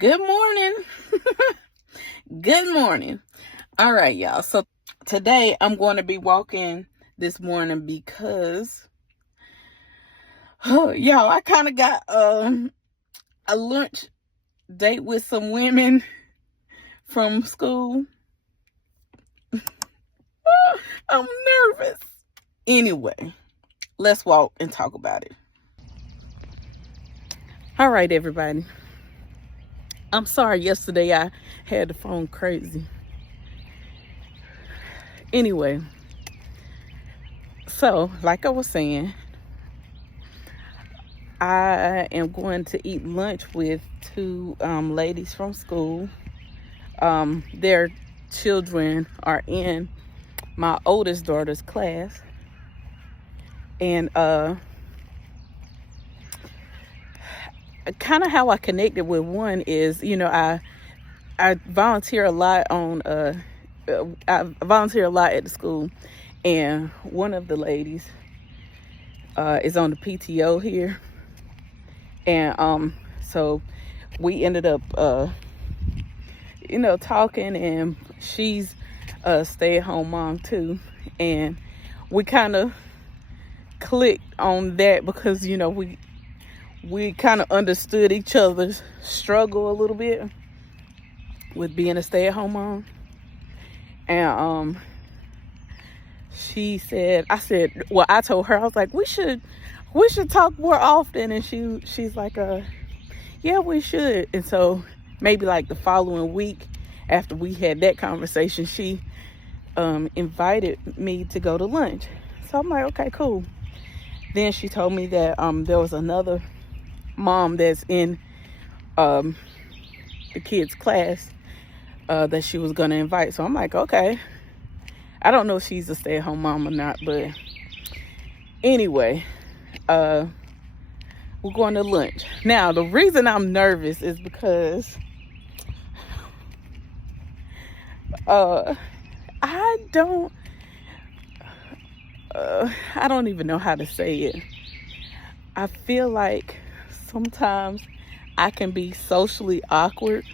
Good morning. Good morning. All right, y'all. So today I'm going to be walking this morning because, y'all, I kind of got a lunch date with some women from school. I'm nervous. Anyway, let's walk and talk about it. All right, everybody. I'm sorry yesterday I had the phone crazy. Anyway, so like I was saying, I am going to eat lunch with two ladies from school. Their children are in my oldest daughter's class. And kind of how I connected with one is, I volunteer a lot I volunteer a lot at the school, and one of the ladies is on the PTO here, and so we ended up talking, and she's a stay-at-home mom too, and we kind of clicked on that because we kind of understood each other's struggle a little bit with being a stay-at-home mom. And I told her, I was like, we should talk more often. And she's like, yeah, we should. And so maybe like the following week after we had that conversation, she invited me to go to lunch. So I'm like, okay, cool. Then she told me that there was another mom that's in the kids' class that she was gonna invite. So I'm like, okay. I don't know if she's a stay-at-home mom or not, but anyway, we're going to lunch. Now, the reason I'm nervous is because I don't even know how to say it. I feel like sometimes I can be socially awkward.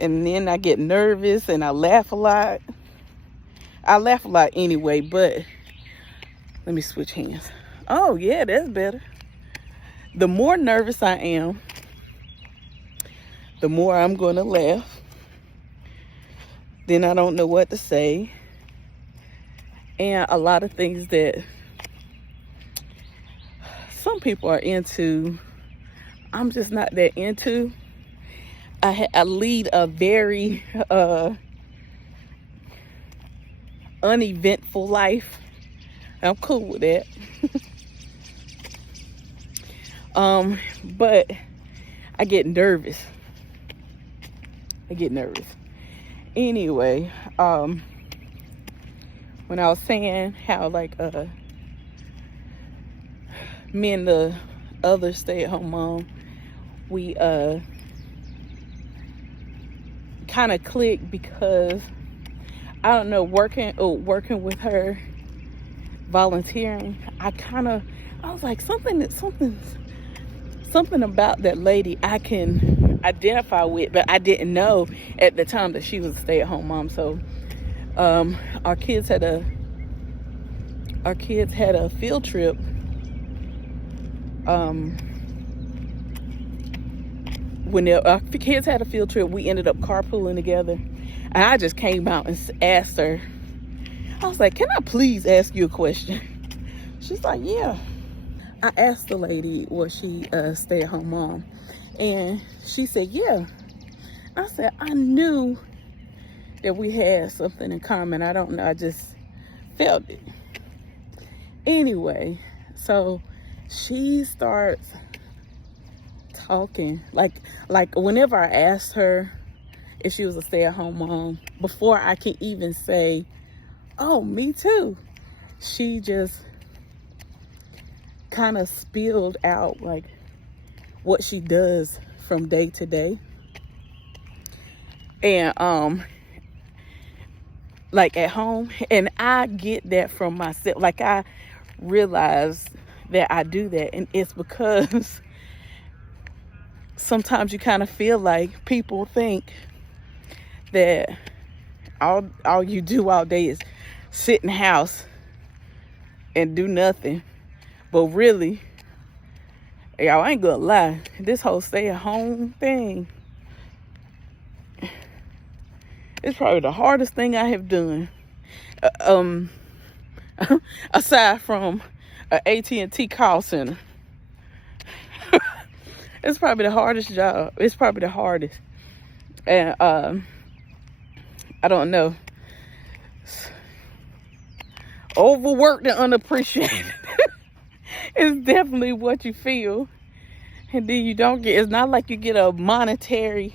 And then I get nervous and I laugh a lot. I laugh a lot anyway, but let me switch hands. Oh, yeah, that's better. The more nervous I am, the more I'm going to laugh. Then I don't know what to say. And a lot of things that some people are into, I'm just not that into. I lead a very uneventful life. I'm cool with that. But I get nervous. Anyway, when I was saying how like me and the other stay-at-home mom, we kind of clicked because I don't know, working with her, volunteering, I was like, something about that lady I can identify with, but I didn't know at the time that she was a stay-at-home mom. So our kids had a field trip when our kids had a field trip. We ended up carpooling together, and I just came out and asked her, I was like, can I please ask you a question? She's like, yeah. I asked the lady, was she a stay-at-home mom? And she said, yeah. I said, I knew that we had something in common. I don't know, I just felt it. Anyway, so she starts talking like whenever I asked her if she was a stay-at-home mom, before I can even say, oh, me too, she just kind of spilled out like what she does from day to day. And like at home, and I get that from myself. Like I realize that I do that, and it's because sometimes you kind of feel like people think that all you do all day is sit in the house and do nothing. But really, y'all, I ain't gonna lie, this whole stay-at-home thing, it's probably the hardest thing I have done. Aside from an AT&T call center. It's probably the hardest job. It's probably the hardest. And I don't know. Overworked and unappreciated. It's definitely what you feel. And then you don't get, it's not like you get a monetary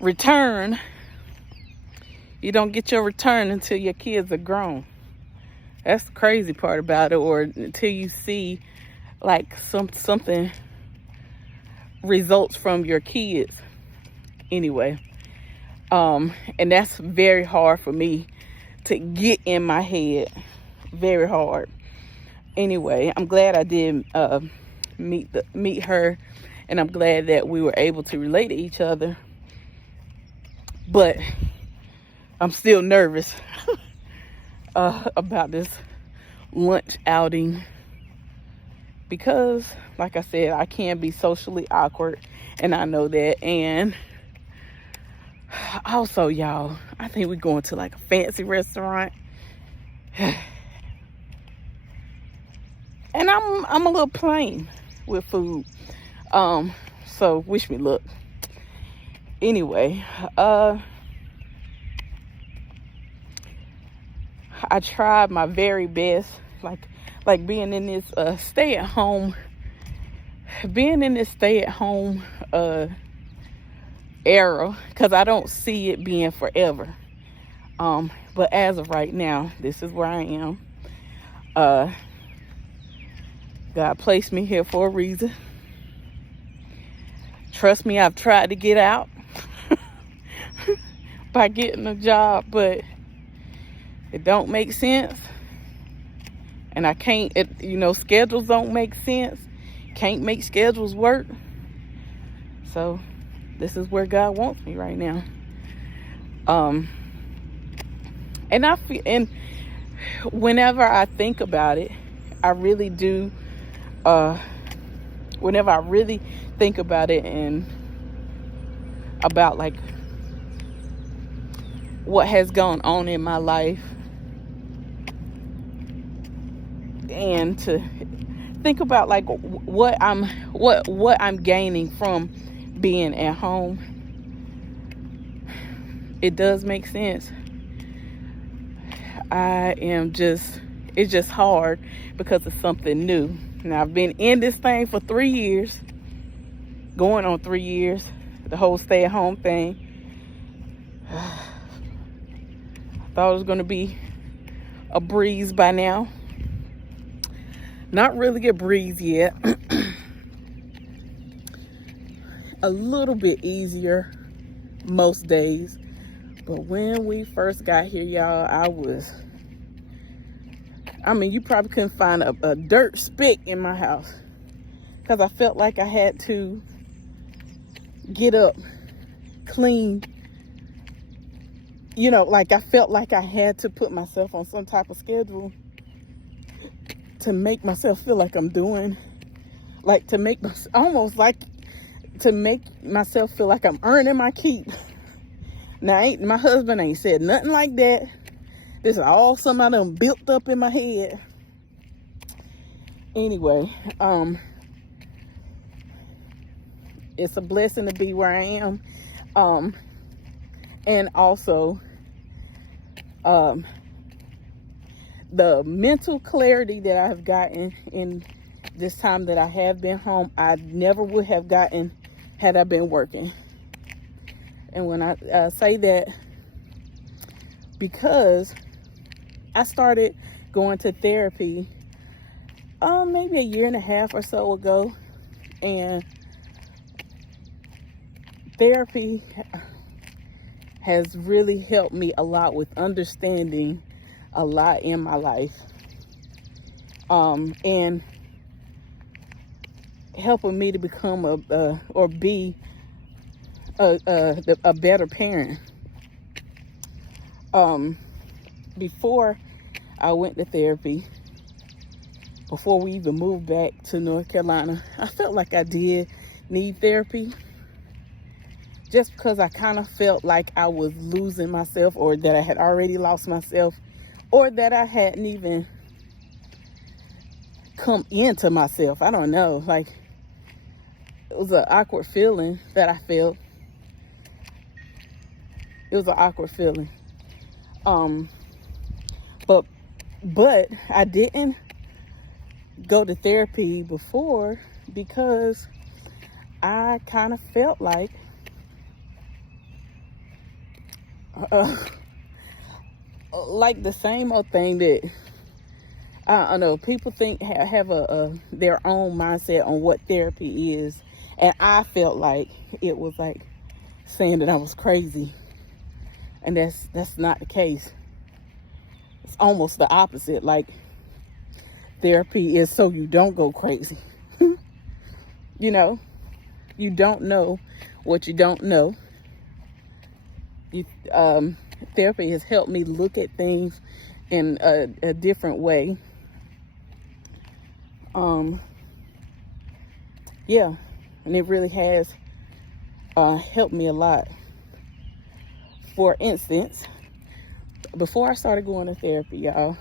return. You don't get your return until your kids are grown. That's the crazy part about it. Or until you see like something results from your kids. Anyway, and that's very hard for me to get in my head. Very hard. Anyway, I'm glad I did meet her, and I'm glad that we were able to relate to each other. But I'm still nervous about this lunch outing because, like I said, I can be socially awkward, and I know that. And also, y'all, I think we're going to like a fancy restaurant. And I'm a little plain with food. So wish me luck. Anyway, I tried my very best, like being in this stay-at-home era, because I don't see it being forever. But as of right now, this is where I am. God placed me here for a reason. Trust me, I've tried to get out by getting a job, but it don't make sense. And I can't, schedules don't make sense. Can't make schedules work. So this is where God wants me right now. And I feel, and whenever I think about it, I really do. Whenever I really think about it and about like what has gone on in my life, and to think about like what I'm gaining from being at home, it does make sense. It's just hard because it's something new. Now, I've been in this thing for 3 years, going on 3 years, the whole stay-at-home thing. I thought it was going to be a breeze by now. Not really a breeze yet. A little bit easier most days. But when we first got here, y'all, you probably couldn't find a dirt speck in my house, because I felt like I had to get up, clean. Like I felt like I had to put myself on some type of schedule to make myself feel like I'm doing, like to make myself feel like I'm earning my keep. Now, my husband ain't said nothing like that. This is all something I done built up in my head. Anyway, it's a blessing to be where I am. And also, the mental clarity that I have gotten in this time that I have been home, I never would have gotten had I been working. And when I say that, because I started going to therapy maybe a year and a half or so ago, and therapy has really helped me a lot with understanding a lot in my life, and helping me to become or be a better parent. Before I went to therapy, before we even moved back to North Carolina, I felt like I did need therapy, just because I kind of felt like I was losing myself, or that I had already lost myself, or that I hadn't even come into myself. I don't know. Like, it was an awkward feeling that I felt. It was an awkward feeling. But I didn't go to therapy before because I kind of felt like the same old thing that I don't know, people think have their own mindset on what therapy is, and I felt like it was like saying that I was crazy, and that's not the case. It's almost the opposite. Like, therapy is so you don't go crazy. You know, you don't know what you don't know. Therapy has helped me look at things in a different way. Yeah, and it really has helped me a lot. For instance, before I started going to therapy, y'all,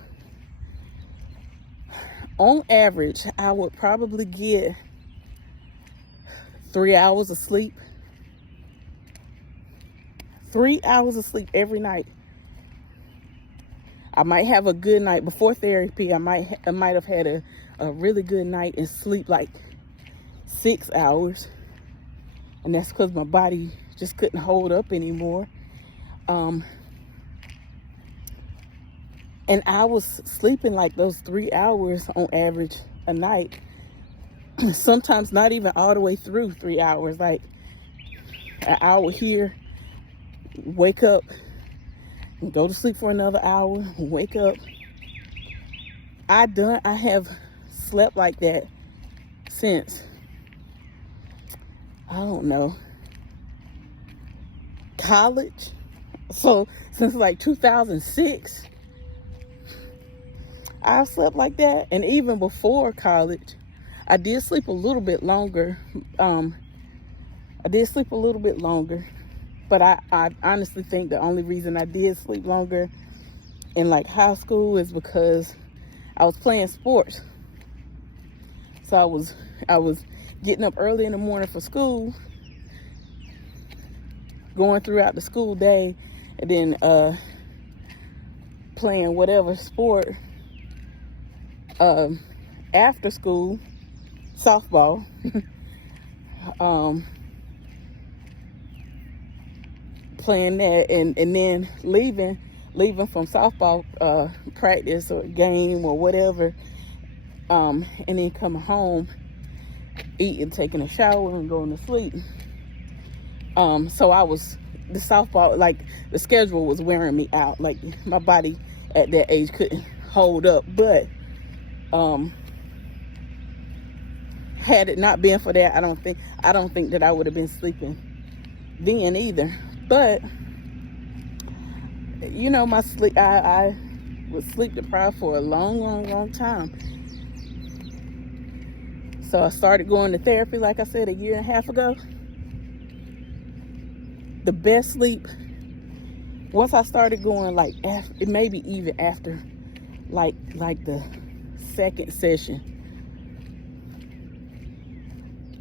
on average, I would probably get 3 hours of sleep. 3 hours of sleep every night. I might have a good night before therapy. I might have had a really good night and sleep like 6 hours. And that's because my body just couldn't hold up anymore. And I was sleeping like those 3 hours on average a night. Sometimes not even all the way through 3 hours. Like an hour here, wake up, go to sleep for another hour, wake up. I have slept like that since, I don't know, college. So since like 2006, I've slept like that. And even before college, I did sleep a little bit longer. But I honestly think the only reason I did sleep longer in like high school is because I was playing sports. So I was getting up early in the morning for school, going throughout the school day, and then playing whatever sport after school, softball. Playing that, and then leaving from softball practice or game or whatever, and then coming home, eating, taking a shower, and going to sleep. So the softball, like, the schedule was wearing me out. Like, my body at that age couldn't hold up. But had it not been for that, I don't think that I would have been sleeping then either. But you know, my sleep, I was sleep deprived for a long time. So I started going to therapy, like I said, 1.5 years ago. The best sleep, once I started going, like, maybe even after like the second session,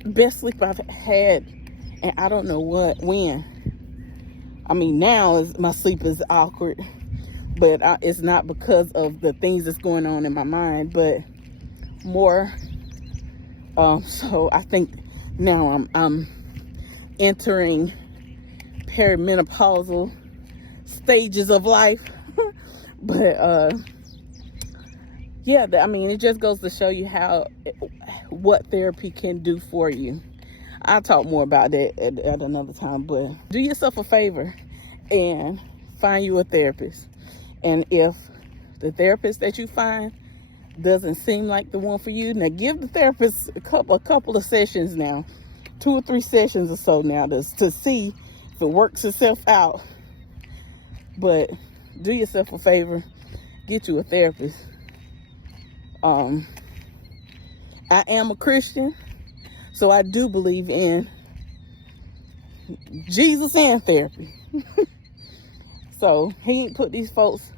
best sleep I've had, and I don't know when. I mean, now my sleep is awkward, but it's not because of the things that's going on in my mind, but more. So I think now I'm entering perimenopausal stages of life. But yeah, I mean, it just goes to show you what therapy can do for you. I'll talk more about that at another time, but do yourself a favor and find you a therapist. And if the therapist that you find doesn't seem like the one for you, now give the therapist a couple of sessions now, 2 or 3 sessions or so now, to see if it works itself out. But do yourself a favor, get you a therapist. I am a Christian, so I do believe in Jesus and therapy. So he ain't put these folks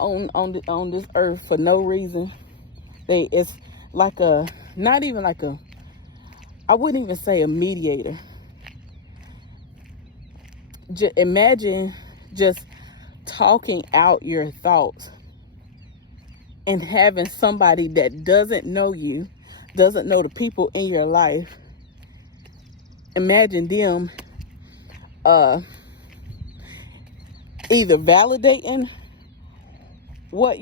on this earth for no reason. It's like not even like I wouldn't even say a mediator. Imagine just talking out your thoughts and having somebody that doesn't know you, doesn't know the people in your life. Imagine them either validating what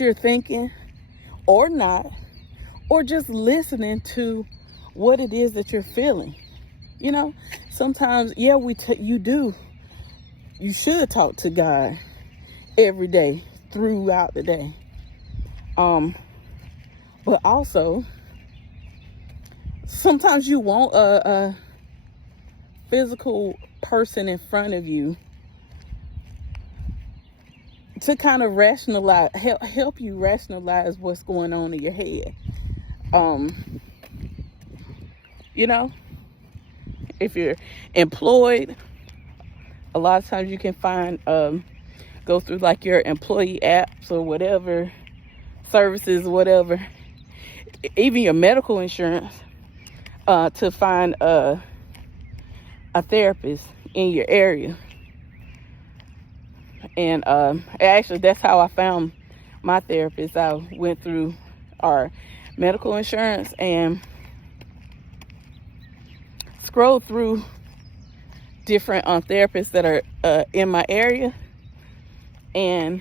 you're thinking or not, or just listening to what it is that you're feeling. You know, sometimes, yeah, you should talk to God every day, throughout the day. But also, sometimes you want a physical person in front of you to kind of help you rationalize what's going on in your head. You know, if you're employed, a lot of times you can find, go through like your employee apps or whatever, services, whatever, even your medical insurance, to find a therapist in your area. And actually, that's how I found my therapist. I went through our medical insurance and scrolled through different therapists that are in my area, and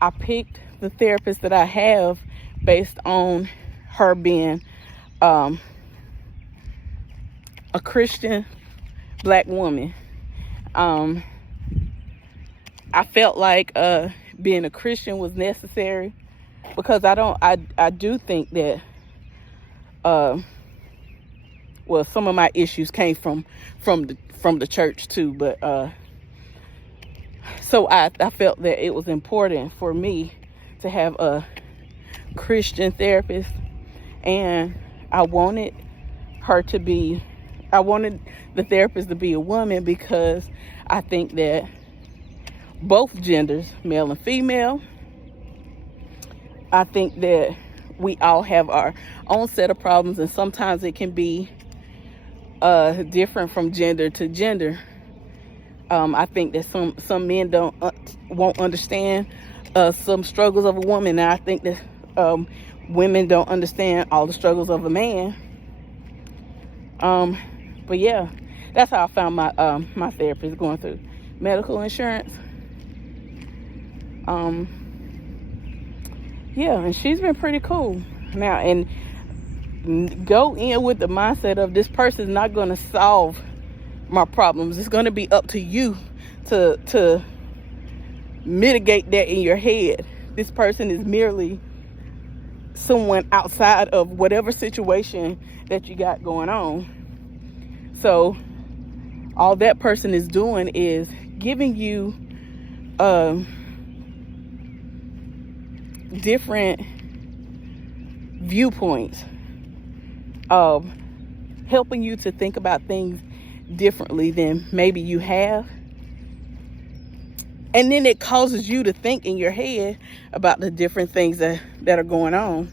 I picked the therapist that I have based on her being a Christian Black woman. I felt like being a Christian was necessary, because I do think that well, some of my issues came from the church too, but so I felt that it was important for me to have a Christian therapist, and I wanted the therapist to be a woman, because I think that both genders, male and female, I think that we all have our own set of problems, and sometimes it can be different from gender to gender. I think that some men won't understand some struggles of a woman, and I think that women don't understand all the struggles of a man. But yeah, that's how I found my therapist, going through medical insurance. Yeah, and she's been pretty cool. Now, and go in with the mindset of, this person's not going to solve my problems. It's going to be up to you to mitigate that in your head. This person is merely someone outside of whatever situation that you got going on. So all that person is doing is giving you different viewpoints, of helping you to think about things differently than maybe you have. And then it causes you to think in your head about the different things that are going on.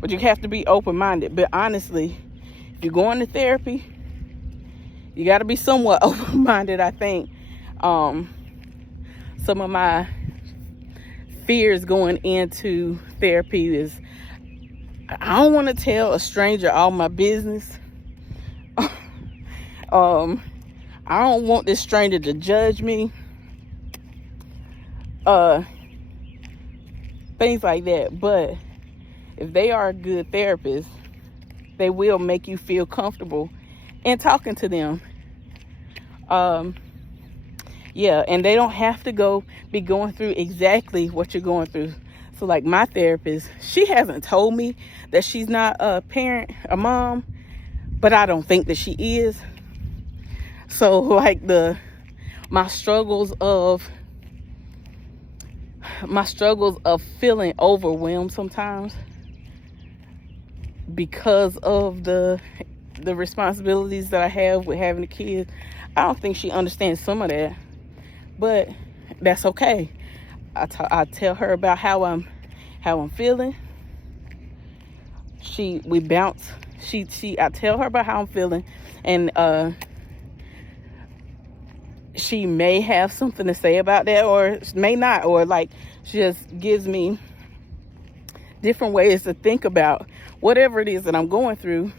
But you have to be open-minded. But honestly, if you're going to therapy, you got to be somewhat open-minded, I think. Some of my fears going into therapy is, I don't want to tell a stranger all my business. I don't want this stranger to judge me. Things like that. But if they are a good therapist, they will make you feel comfortable in talking to them. Yeah, and they don't have to be going through exactly what you're going through. So like my therapist, she hasn't told me that she's not a parent, a mom, but I don't think that she is. So like my struggles of feeling overwhelmed sometimes because of the responsibilities that I have with having a kid. I don't think she understands some of that, but that's okay. I tell her about how I'm feeling. We bounce. I tell her about how I'm feeling, and she may have something to say about that, or may not, or like she just gives me different ways to think about whatever it is that I'm going through.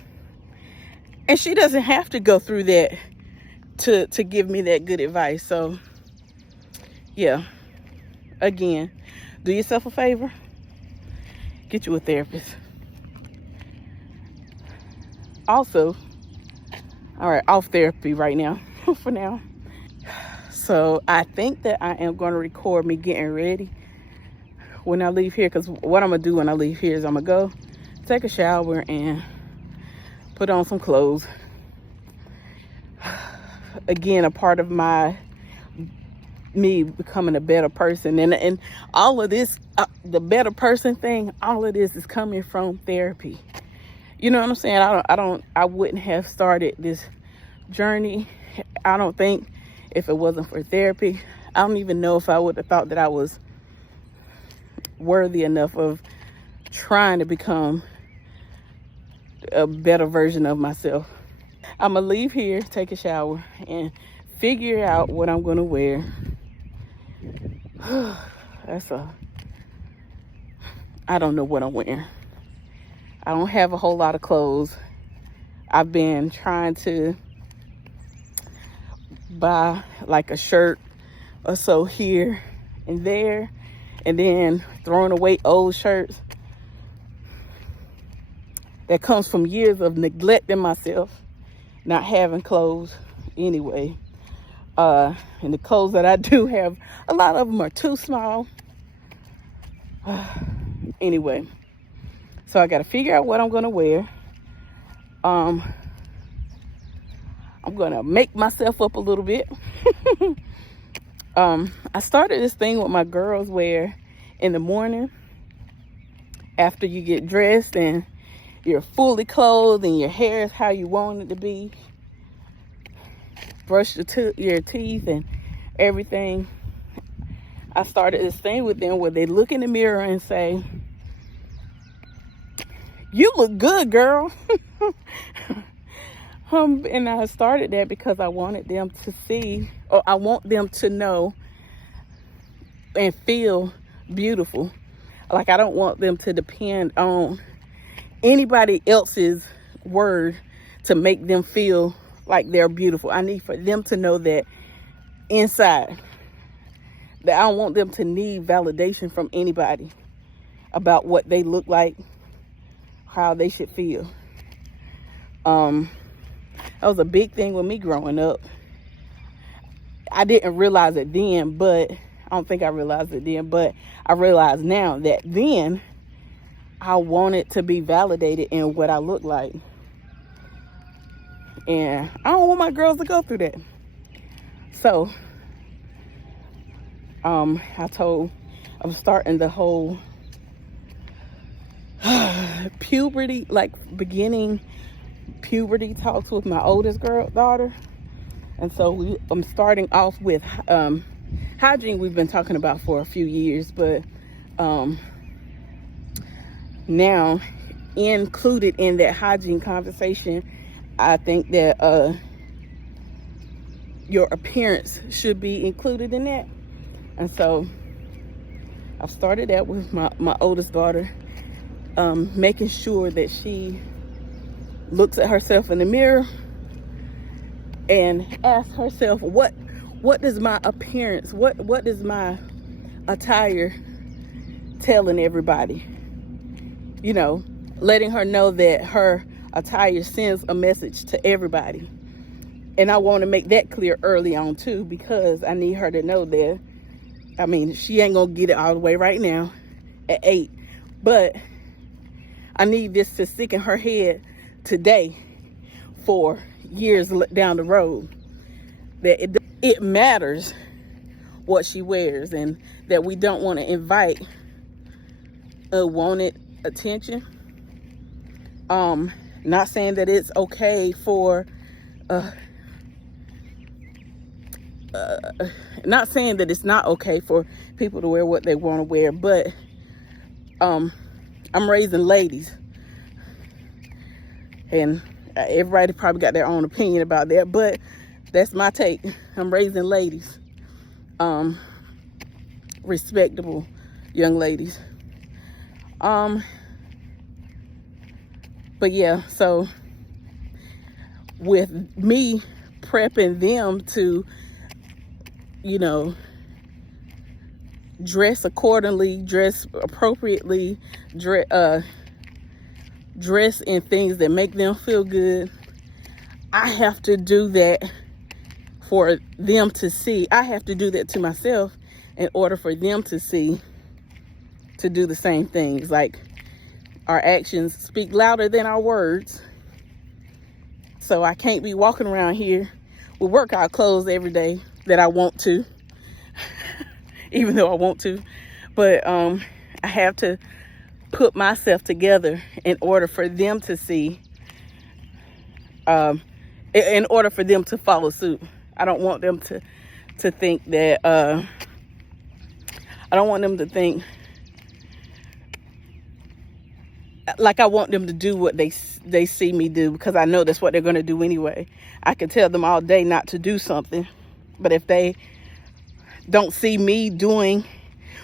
And she doesn't have to go through that to give me that good advice. So yeah, again, do yourself a favor, get you a therapist. Also, all right, off therapy right now for now. So I think that I am going to record me getting ready when I leave here, because what I'm gonna do when I leave here is I'm gonna go take a shower and put on some clothes. Again, a part of me becoming a better person, and all of this, the better person thing, all of this is coming from therapy. You know what I'm saying? I wouldn't have started this journey, I don't think, if it wasn't for therapy. I don't even know if I would have thought that I was worthy enough of trying to become a better version of myself. I'm gonna leave here, take a shower, and figure out what I'm gonna wear. I don't know what I'm wearing. I don't have a whole lot of clothes. I've been trying to buy like a shirt or so here and there, and then throwing away old shirts that comes from years of neglecting myself, not having clothes anyway. And the clothes that I do have, a lot of them are too small. Anyway, so I got to figure out what I'm going to wear. I'm going to make myself up a little bit. I started this thing with my girls where in the morning, after you get dressed and you're fully clothed and your hair is how you want it to be, brush your teeth and everything, I started this thing with them where they look in the mirror and say, "You look good, girl." And I started that because I wanted them to see, or I want them to know and feel beautiful. Like, I don't want them to depend on anybody else's word to make them feel like they're beautiful. I need for them to know that inside, that I don't want them to need validation from anybody about what they look like, how they should feel. That was a big thing with me growing up. I didn't realize it then, but I don't think I realized it then, but I realize now that then I wanted to be validated in what I look like. And I don't want my girls to go through that. So, I'm starting the whole puberty, like beginning puberty talks with my oldest daughter. And so I'm starting off with hygiene. We've been talking about for a few years, but now included in that hygiene conversation, I think that your appearance should be included in that. And so I've started that with my oldest daughter, making sure that she looks at herself in the mirror and asks herself, what does my appearance, what does my attire telling everybody? You know, letting her know that her attire sends a message to everybody. And I want to make that clear early on too, because I need her to know that, I mean, she ain't gonna get it all the way right now at 8, but I need this to stick in her head today for years down the road, that it matters what she wears, and that we don't want to invite unwanted attention. Not saying that it's okay for not saying that it's not okay for people to wear what they want to wear, but I'm raising ladies, and everybody probably got their own opinion about that, but that's my take. I'm raising ladies, respectable young ladies. But yeah, so with me prepping them to, you know, dress accordingly, dress appropriately, dress in things that make them feel good, I have to do that for them to see. I have to do that to myself in order for them to see, to do the same things. Like, our actions speak louder than our words. So I can't be walking around here with workout clothes every day that I want to, even though I want to. But I have to put myself together in order for them to see, in order for them to follow suit. I don't want them to think that, I don't want them to think, like I want them to do what they see me do, because I know that's what they're going to do anyway. I can tell them all day not to do something, but if they don't see me doing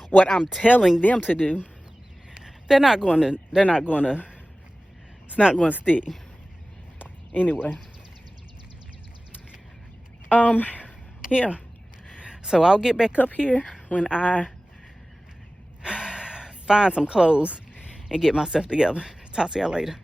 what I'm telling them to do, it's not going to stick. Anyway. Yeah. So I'll get back up here when I find some clothes and get myself together. Talk to y'all later.